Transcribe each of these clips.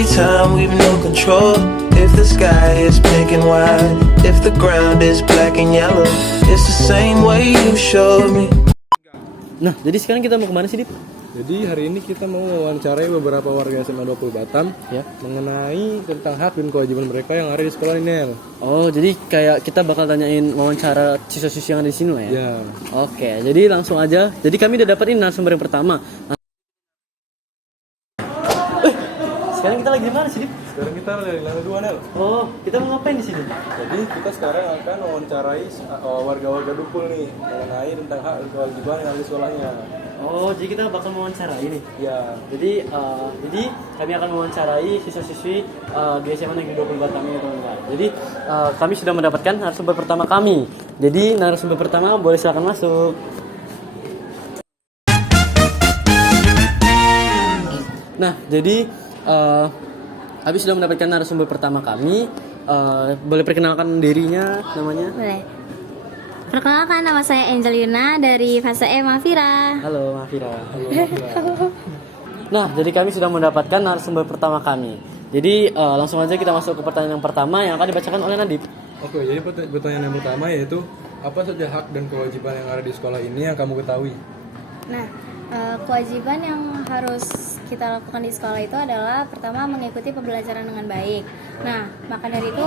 every time we've no control. If the sky is pink and white, if the ground is black and yellow, it's the same way you showed me. Nah, jadi sekarang kita mau kemana sih, Dip? Jadi hari ini kita mau mewawancarai beberapa warga SMA 20 Batam Ya. mengenai tentang hak dan kewajiban mereka yang ada di sekolah ini, Nel. Oh, jadi kayak kita bakal tanyain wawancara siswa-siswa yang ada di sini lah ya? Ya. Oke, jadi langsung aja. Jadi kami udah dapetin narasumber yang pertama. Sekarang kita lagi di mana sih, Dip? Sekarang kita dari lantai 2, Nel. Oh, kita mau ngapain di sini? Jadi kita sekarang akan mewawancarai warga-warga Dukul nih mengenai tentang hak dan kewajiban yang ada di sekolahnya. Oh, jadi kita bakal mewawancarai ini. Ya. Jadi kami akan mewawancarai siswa-siswi di SMA Negeri 20 Batam ini, teman-teman. Jadi kami sudah mendapatkan narasumber pertama kami. Jadi narasumber pertama boleh silakan masuk. Nah, jadi kami sudah mendapatkan narasumber pertama kami. Boleh perkenalkan dirinya, namanya? Boleh. Perkenalkan, nama saya Angelina dari fase E Mafira. Halo, Mafira. Nah, jadi kami sudah mendapatkan narasumber pertama kami. Jadi langsung aja kita masuk ke pertanyaan yang pertama yang akan dibacakan oleh Nadib. Oke, jadi pertanyaan yang pertama yaitu apa saja hak dan kewajiban yang ada di sekolah ini yang kamu ketahui? Nah, kewajiban yang harus kita lakukan di sekolah itu adalah pertama mengikuti pembelajaran dengan baik. Nah, maka dari itu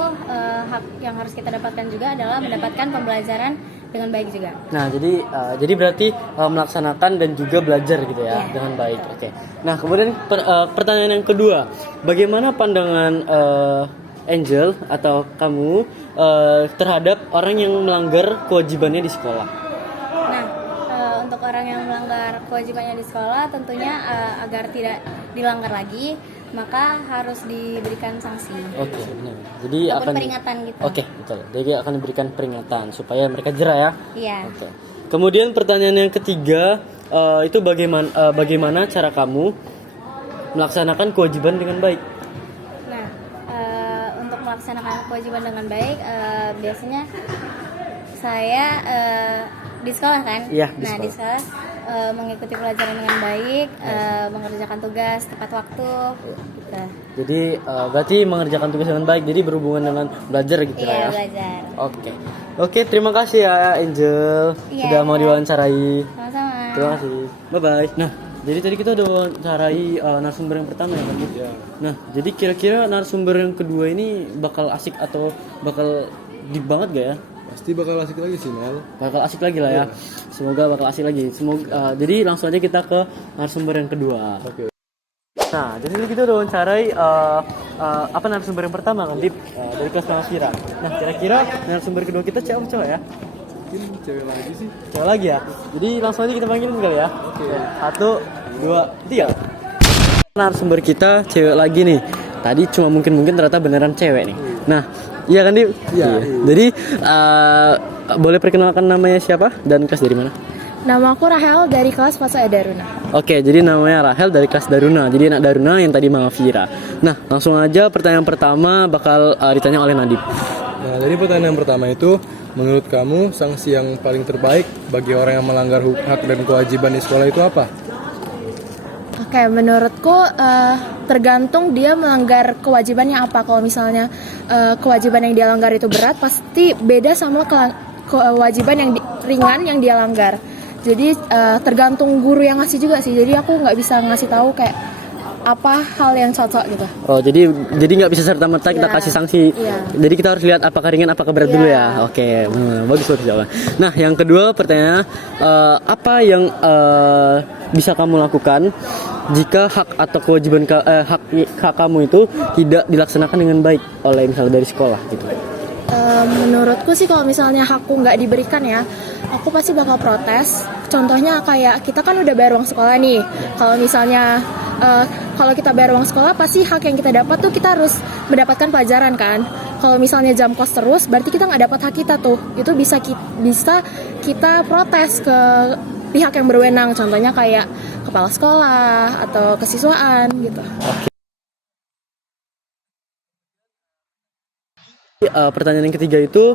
hak yang harus kita dapatkan juga adalah mendapatkan pembelajaran dengan baik juga. Nah, jadi berarti melaksanakan dan juga belajar gitu ya, Iya. dengan baik. Oke. Nah, kemudian pertanyaan yang kedua, bagaimana pandangan Angel atau kamu terhadap orang yang melanggar kewajibannya di sekolah? Nah, untuk orang yang melanggar kewajibannya di sekolah tentunya agar tidak dilanggar lagi, maka harus diberikan sanksi. Oke, benar. Jadi Ataupun peringatan gitu. Oke, betul. Jadi akan diberikan peringatan supaya mereka jerah ya. Iya. Oke. Kemudian pertanyaan yang ketiga, itu bagaimana cara kamu melaksanakan kewajiban dengan baik? Nah, untuk melaksanakan kewajiban dengan baik, biasanya saya di sekolah kan. Iya, di Nah, sekolah. di sekolah mengikuti pelajaran dengan baik, mengerjakan tugas tepat waktu. Gitu. Jadi berarti mengerjakan tugas dengan baik, jadi berhubungan dengan belajar gitu lah Iya, ya. belajar. Oke, terima kasih ya Angel Iya. sudah mau diwawancarai. Sama-sama. Terima kasih. Bye bye. Nah, jadi tadi kita udah wawancarai narasumber yang pertama ya kan? Ya. Nah, jadi kira-kira narasumber yang kedua ini bakal asik atau bakal deep banget gak ya? Pasti bakal asik lagi sih, Nel. Bakal asik lagi lah ya. Semoga bakal asik lagi. Jadi langsung aja kita ke narasumber yang kedua. Oke. Nah, jadi kita udah wawancarai apa narasumber yang pertama kan, Dip, dari kelas Mafira. Nah, kira-kira narasumber kedua kita cewek cowok ya? Mungkin cewek lagi sih. Cewek lagi ya? Jadi langsung aja kita panggilin kali ya. Oke. 1, 2, 3. Narasumber kita cewek lagi nih. Tadi cuma mungkin ternyata beneran cewek nih. Nah, iya kan, Dip? Iya. Jadi boleh perkenalkan namanya siapa dan kelas dari mana? Nama aku Rahel dari kelas fase E Daruna. Oke, jadi namanya Rahel dari kelas Daruna. Jadi anak Daruna yang tadi Mafira. Nah, langsung aja pertanyaan pertama bakal ditanya oleh Nadib. Nah, jadi pertanyaan yang pertama itu, menurut kamu sanksi yang paling terbaik bagi orang yang melanggar hak dan kewajiban di sekolah itu apa? Oke, menurutku tergantung dia melanggar kewajibannya apa. Kalau misalnya kewajiban yang dia langgar itu berat, pasti beda sama kewajiban yang ringan yang dia langgar. Jadi tergantung guru yang ngasih juga sih. Jadi aku nggak bisa ngasih tahu kayak apa hal yang cocok gitu. Oh, jadi nggak bisa serta-merta kita Iya. kasih sanksi. Iya. Jadi kita harus lihat apakah ringan, apakah berat Iya. dulu ya. Oke, bagus jawaban. Nah, yang kedua pertanyaannya, apa yang bisa kamu lakukan jika hak atau kewajiban hak kamu itu tidak dilaksanakan dengan baik oleh misalnya dari sekolah gitu? Menurutku sih kalau misalnya hakku nggak diberikan ya, aku pasti bakal protes. Contohnya kayak kita kan udah bayar uang sekolah nih. Kalau misalnya kalau kita bayar uang sekolah, pasti hak yang kita dapat tuh kita harus mendapatkan pelajaran kan. Kalau misalnya jam kos terus, berarti kita nggak dapat hak kita tuh. Itu bisa kita protes ke pihak yang berwenang. Contohnya kayak kepala sekolah atau kesiswaan gitu. Pertanyaan yang ketiga itu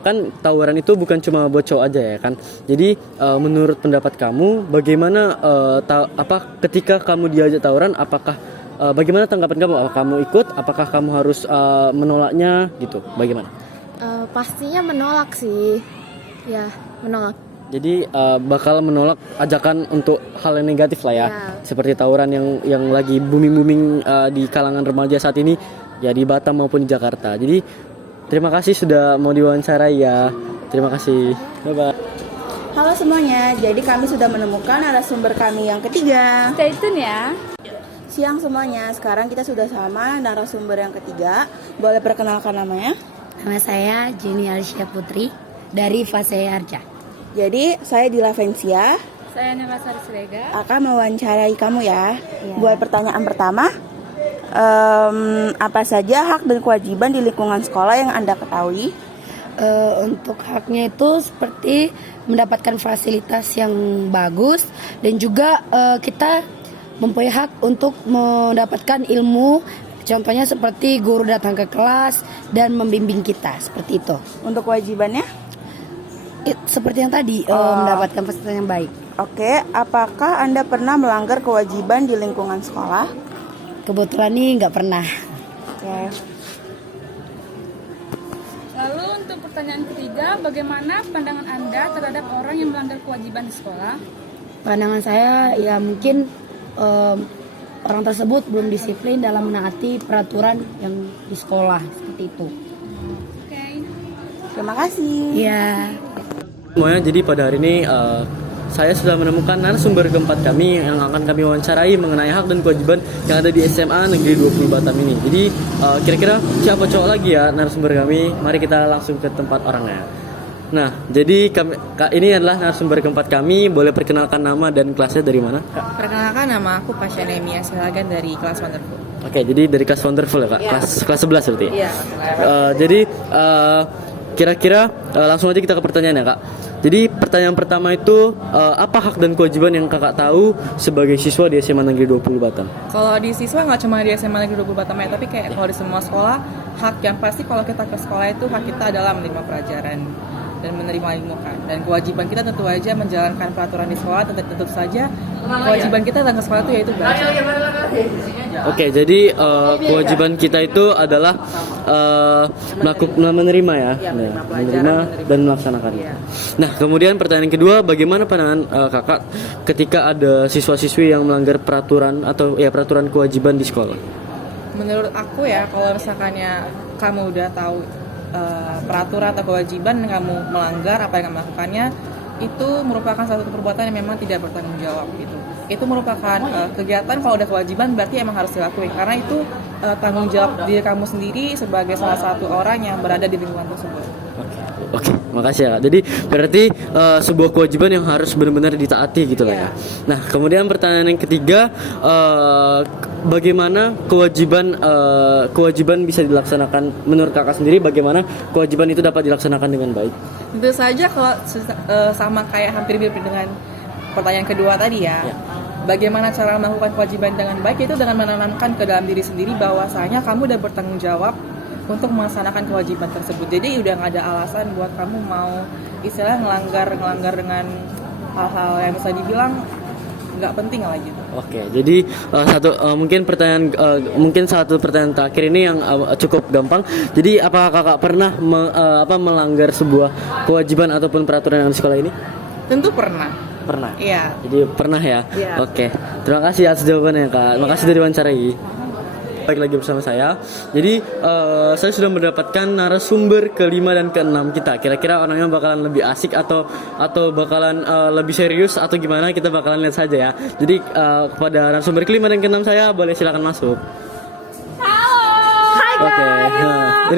kan tawuran itu bukan cuma buat cowok aja ya kan. Jadi menurut pendapat kamu bagaimana ketika kamu diajak tawuran, apakah bagaimana tanggapan kamu? Apakah kamu ikut? Apakah kamu harus menolaknya gitu? Bagaimana? Pastinya menolak sih. Ya, menolak. Jadi bakal menolak ajakan untuk hal yang negatif lah ya, seperti tawuran yang lagi booming di kalangan remaja saat ini, ya di Batam maupun di Jakarta. Jadi terima kasih sudah mau diwawancarai ya. Terima kasih. Bye bye. Halo semuanya, jadi kami sudah menemukan narasumber kami yang ketiga. Stay tune ya. Siang semuanya, sekarang kita sudah sama narasumber yang ketiga. Boleh perkenalkan namanya? Nama saya Jenny Alicia Putri dari Fase Arja. Jadi saya Dila Vencia Saya Sari Surega. akan mewawancarai kamu ya. Buat pertanyaan pertama, apa saja hak dan kewajiban di lingkungan sekolah yang Anda ketahui? Untuk haknya itu seperti mendapatkan fasilitas yang bagus dan juga kita mempunyai hak untuk mendapatkan ilmu. Contohnya seperti guru datang ke kelas dan membimbing kita, seperti itu. Untuk kewajibannya? Seperti yang tadi, mendapatkan fasilitas yang baik. Oke, apakah Anda pernah melanggar kewajiban di lingkungan sekolah? Kebetulan nih nggak pernah. Oke. Lalu untuk pertanyaan ketiga, bagaimana pandangan Anda terhadap orang yang melanggar kewajiban di sekolah? Pandangan saya ya mungkin orang tersebut belum disiplin dalam menaati peraturan yang di sekolah, seperti itu. Oke. Terima kasih. Ya. Semuanya, jadi pada hari ini saya sudah menemukan narasumber keempat kami yang akan kami wawancarai mengenai hak dan kewajiban yang ada di SMA Negeri 20 Batam ini. Jadi kira-kira siapa cowok lagi ya narasumber kami? Mari kita langsung ke tempat orangnya. Nah, jadi ini adalah narasumber keempat kami. Boleh perkenalkan nama dan kelasnya dari mana? Perkenalkan, nama aku Pasha Nemia Silagan dari kelas Wonderful. Oke, jadi dari kelas Wonderful ya Kak? Iya. Kelas 11 berarti? Iya. Jadi kira-kira langsung aja kita ke pertanyaan ya Kak. Jadi pertanyaan pertama itu apa hak dan kewajiban yang kakak tahu sebagai siswa di SMA Negeri 20 Batam? Kalau di siswa nggak cuma di SMA Negeri 20 Batam ya, tapi kayak kalau di semua sekolah, hak yang pasti kalau kita ke sekolah itu hak kita adalah menerima pelajaran dan menerima ilmu kan. Dan kewajiban kita tentu aja menjalankan peraturan di sekolah, tentu saja kewajiban kita datang ke sekolah itu yaitu belajar. Oke, jadi kewajiban kita itu adalah menerima ya, menerima dan melaksanakan. Nah, kemudian pertanyaan kedua, bagaimana pandangan kakak ketika ada siswa-siswi yang melanggar peraturan atau ya peraturan kewajiban di sekolah? Menurut aku ya, kalau misalkannya kamu udah tahu peraturan atau kewajiban dan kamu melanggar apa yang kamu lakukannya, itu merupakan satu perbuatan yang memang tidak bertanggung jawab gitu. Itu merupakan kegiatan, kalau udah kewajiban berarti emang harus dilakuin, karena itu tanggung jawab diri kamu sendiri sebagai salah satu orang yang berada di lingkungan tersebut. Oke, makasih ya Kak. Jadi berarti sebuah kewajiban yang harus benar-benar ditaati gitu lah ya. Nah, kemudian pertanyaan yang ketiga, bagaimana kewajiban bisa dilaksanakan menurut kakak sendiri? Bagaimana kewajiban itu dapat dilaksanakan dengan baik? Tentu saja kalau sama kayak hampir mirip dengan pertanyaan kedua tadi ya. Bagaimana cara melakukan kewajiban dengan baik, itu dengan menanamkan ke dalam diri sendiri bahwasanya kamu udah bertanggung jawab untuk melaksanakan kewajiban tersebut. Jadi udah nggak ada alasan buat kamu mau istilah ngelanggar dengan hal-hal yang bisa dibilang nggak penting lah gitu. Oke, jadi mungkin satu pertanyaan terakhir ini yang cukup gampang. Jadi apakah kakak pernah melanggar sebuah kewajiban ataupun peraturan yang di sekolah ini? Tentu pernah. Pernah. Iya. Jadi pernah ya. Iya. Oke. Terima kasih atas jawabannya Kak. Makasih sudah diwawancarai. Baik lagi bersama saya. Jadi saya sudah mendapatkan narasumber kelima dan keenam kita. Kira-kira orangnya bakalan lebih asik atau bakalan lebih serius atau gimana, kita bakalan lihat saja ya. Jadi kepada narasumber kelima dan keenam saya boleh silakan masuk. Oke. Nah,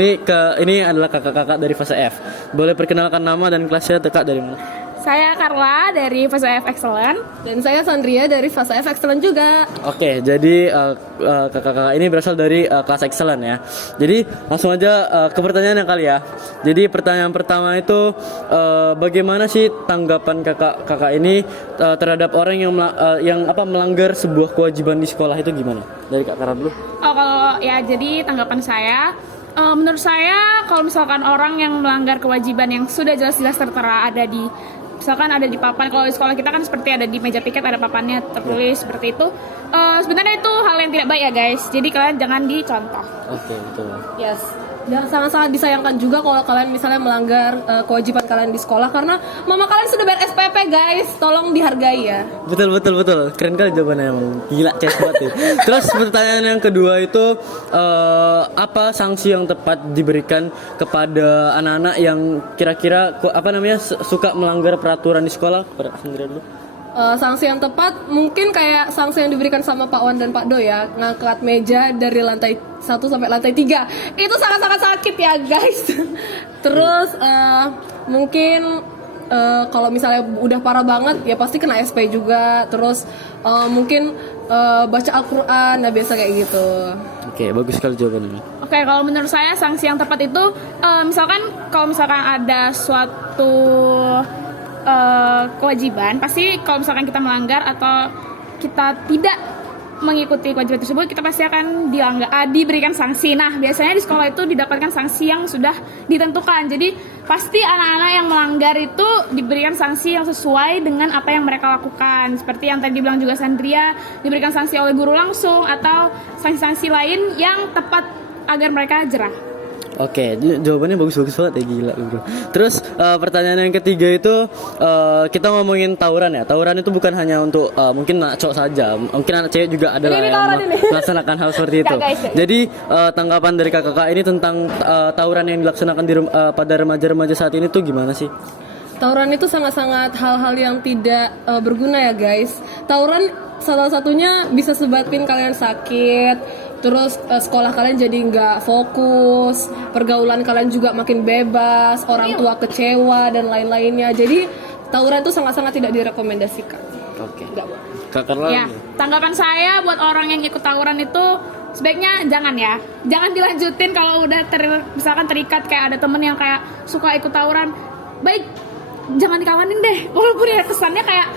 ini adalah kakak-kakak dari fase F. Boleh perkenalkan nama dan kelasnya Kak dari mana? Saya Carla dari Fase F Excellent. Dan saya Sandria dari Fase F Excellent juga. Oke, jadi kakak-kakak ini berasal dari kelas excellent ya. Jadi langsung aja ke pertanyaan yang kali ya. Jadi pertanyaan pertama itu bagaimana sih tanggapan kakak ini terhadap orang yang melanggar sebuah kewajiban di sekolah itu gimana? Dari Kak Kara dulu. Oh, kalau ya jadi tanggapan saya, menurut saya kalau misalkan orang yang melanggar kewajiban yang sudah jelas-jelas tertera ada di, misalkan ada di papan, kalau di sekolah kita kan seperti ada di meja piket ada papannya tertulis seperti itu. sebenarnya itu hal yang tidak baik ya guys. Jadi kalian jangan dicontoh. Oke, betul. Yes. Dan sangat-sangat disayangkan juga kalau kalian misalnya melanggar kewajiban kalian di sekolah karena mama kalian sudah bayar SPP guys, tolong dihargai ya. Betul. Keren kali jawabannya emang. Gila, CS banget ya. Terus pertanyaan yang kedua itu apa sanksi yang tepat diberikan kepada anak-anak yang kira-kira suka melanggar peraturan di sekolah? Sendiri dulu. Sanksi yang tepat mungkin kayak sanksi yang diberikan sama Pak Wan dan Pak Do ya, ngangkat meja dari lantai 1 sampai lantai 3. Itu sangat-sangat sakit ya guys. Terus mungkin kalau misalnya udah parah banget ya pasti kena SP juga. Terus mungkin baca Al-Quran, nah biasa kayak gitu. Oke, bagus sekali jawabannya. Oke, kalau menurut saya sanksi yang tepat itu kalau misalkan ada suatu kewajiban, pasti kalau misalkan kita melanggar atau kita tidak mengikuti kewajiban tersebut, kita pasti akan diberikan sanksi. Nah, biasanya di sekolah itu didapatkan sanksi yang sudah ditentukan. Jadi pasti anak-anak yang melanggar itu diberikan sanksi yang sesuai dengan apa yang mereka lakukan. Seperti yang tadi dibilang juga Sandria, diberikan sanksi oleh guru langsung atau sanksi-sanksi lain yang tepat agar mereka jerah. Oke, jawabannya bagus-bagus banget ya, gila bro. Terus pertanyaan yang ketiga itu kita ngomongin tawuran ya. Tawuran itu bukan hanya untuk mungkin anak cowok saja, mungkin anak cewek juga adalah yang melaksanakan hal seperti itu. Jadi tanggapan dari kakak ini tentang tawuran yang dilaksanakan pada remaja-remaja saat ini tuh gimana sih? Tawuran itu sangat-sangat hal-hal yang tidak berguna ya guys. Tawuran salah satunya bisa sebabin kalian sakit. Terus sekolah kalian jadi nggak fokus, pergaulan kalian juga makin bebas, orang tua kecewa dan lain-lainnya. Jadi tawuran itu sangat-sangat tidak direkomendasikan. Oke. Kakak Ya, tanggapan saya buat orang yang ikut tawuran itu sebaiknya jangan ya. Jangan dilanjutin kalau udah misalkan terikat kayak ada temen yang kayak suka ikut tawuran. Baik, jangan dikawanin deh. Walaupun ya kesannya kayak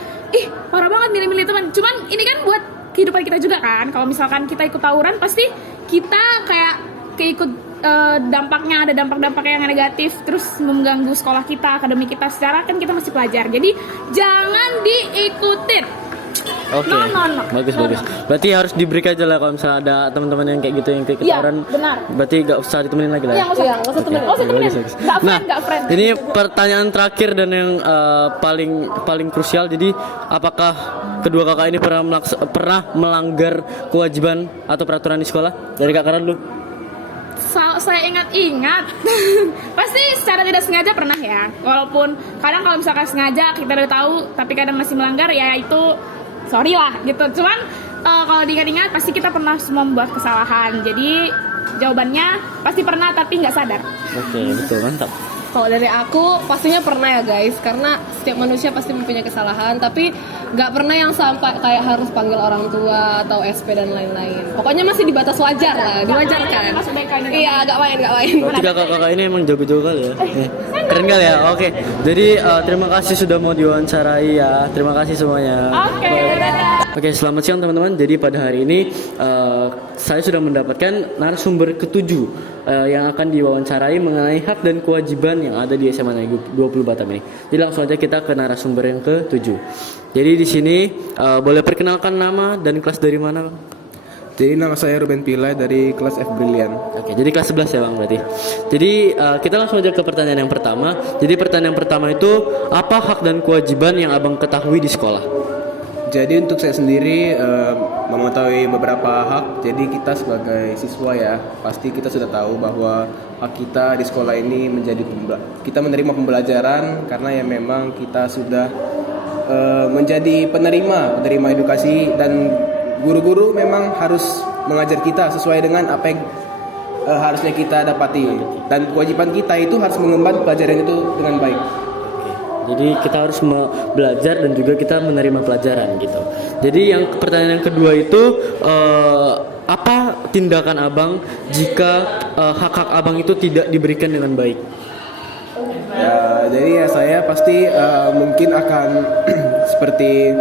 parah banget milih-milih teman. Cuman ini kan buat kehidupan kita juga kan. Kalau misalkan kita ikut tawuran pasti kita kayak dampaknya ada dampak-dampak yang negatif, terus mengganggu sekolah kita, akademi kita. Secara kan kita masih pelajar, jadi jangan diikutin. Oke, bagus. Berarti harus diberikan aja lah kalau misalnya ada teman-teman yang kayak gitu yang kayak ketahuan. Benar. Berarti nggak usah ditemenin lagi lah. Iya, nggak usah temenin. Nggak friend. Ini pertanyaan terakhir dan yang paling krusial. Jadi, apakah kedua kakak ini pernah melanggar kewajiban atau peraturan di sekolah? Dari kakak dulu. Saya ingat-ingat pasti secara tidak sengaja pernah ya, walaupun kadang kalau misalkan sengaja kita udah tahu tapi kadang masih melanggar, ya itu sorry lah gitu. Cuman kalau diingat-ingat pasti kita pernah semua membuat kesalahan, jadi jawabannya pasti pernah tapi nggak sadar. Oke, betul, mantap. Kalau dari aku pastinya pernah ya guys, karena setiap manusia pasti mempunyai kesalahan, tapi nggak pernah yang sampai kayak harus panggil orang tua atau SP dan lain-lain. Pokoknya masih di batas wajar lah, diwajarkan. Iya, agak main. Berarti kakak-kakak ini emang jago-jago kali ya. Keren kali ya. Oke. Jadi terima kasih sudah mau diwawancarai ya. Terima kasih semuanya. Oke, selamat siang teman-teman. Jadi pada hari ini saya sudah mendapatkan narasumber ketujuh yang akan diwawancarai mengenai hak dan kewajiban yang ada di SMA Negeri 20 Batam ini. Jadi langsung aja kita ke narasumber yang ke-7. Jadi di sini boleh perkenalkan nama dan kelas dari mana, Bang? Jadi nama saya Ruben Pilai dari kelas F Brilliant. Oke, jadi kelas 11 ya Bang berarti. Jadi kita langsung aja ke pertanyaan yang pertama. Jadi pertanyaan yang pertama itu, apa hak dan kewajiban yang Abang ketahui di sekolah? Jadi untuk saya sendiri mengetahui beberapa hak. Jadi kita sebagai siswa ya, pasti kita sudah tahu bahwa hak kita di sekolah ini kita menerima pembelajaran karena ya memang kita sudah menjadi penerima edukasi, dan guru-guru memang harus mengajar kita sesuai dengan apa yang harusnya kita dapati, dan kewajiban kita itu harus mengemban pelajaran itu dengan baik. Jadi kita harus belajar dan juga kita menerima pelajaran gitu. Jadi yang pertanyaan yang kedua itu apa tindakan Abang jika hak-hak Abang itu tidak diberikan dengan baik? Ya, jadi ya saya pasti mungkin akan seperti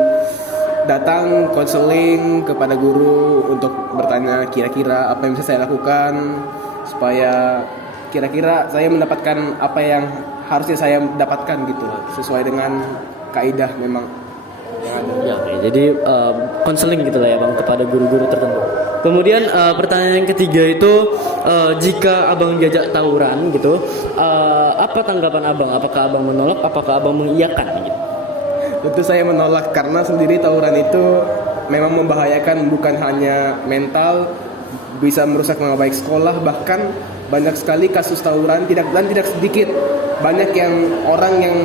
datang konseling kepada guru untuk bertanya kira-kira apa yang bisa saya lakukan supaya kira-kira saya mendapatkan apa yang harusnya saya dapatkan gitu, sesuai dengan kaidah memang. Ya, oke. Jadi konseling gitu lah ya bang kepada guru-guru tertentu. Kemudian pertanyaan yang ketiga itu jika abang diajak tawuran gitu, apa tanggapan abang? Apakah abang menolak? Apakah abang mengiyakan? Gitu? Tentu saya menolak karena sendiri tawuran itu memang membahayakan bukan hanya mental, bisa merusak nama baik sekolah, bahkan banyak sekali kasus tawuran tidak sedikit banyak yang orang yang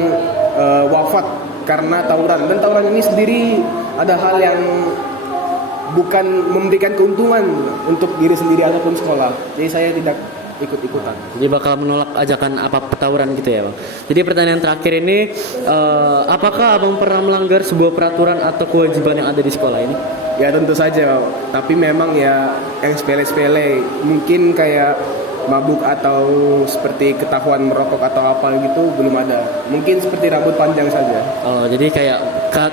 wafat karena tawuran, dan tawuran ini sendiri ada hal yang bukan memberikan keuntungan untuk diri sendiri ataupun sekolah. Jadi saya tidak ikut-ikutan. Jadi bakal menolak ajakan apa tawuran gitu ya bang. Jadi pertanyaan terakhir ini, apakah abang pernah melanggar sebuah peraturan atau kewajiban yang ada di sekolah ini? Ya tentu saja, tapi memang ya yang sepele-sepele, mungkin kayak mabuk atau seperti ketahuan merokok atau apa gitu belum ada. Mungkin seperti rambut panjang saja. Oh, jadi kayak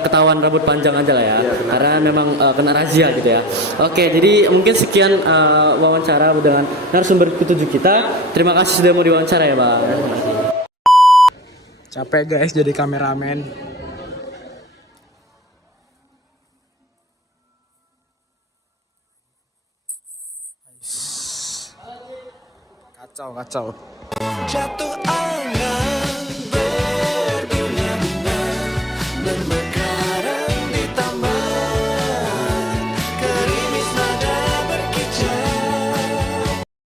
ketahuan rambut panjang aja lah ya, karena memang kena razia gitu ya. Oke, jadi mungkin sekian wawancara dengan narasumber ketujuh kita. Terima kasih sudah mau diwawancara ya bang. Capek guys jadi kameramen. Kacau. Jatuh angin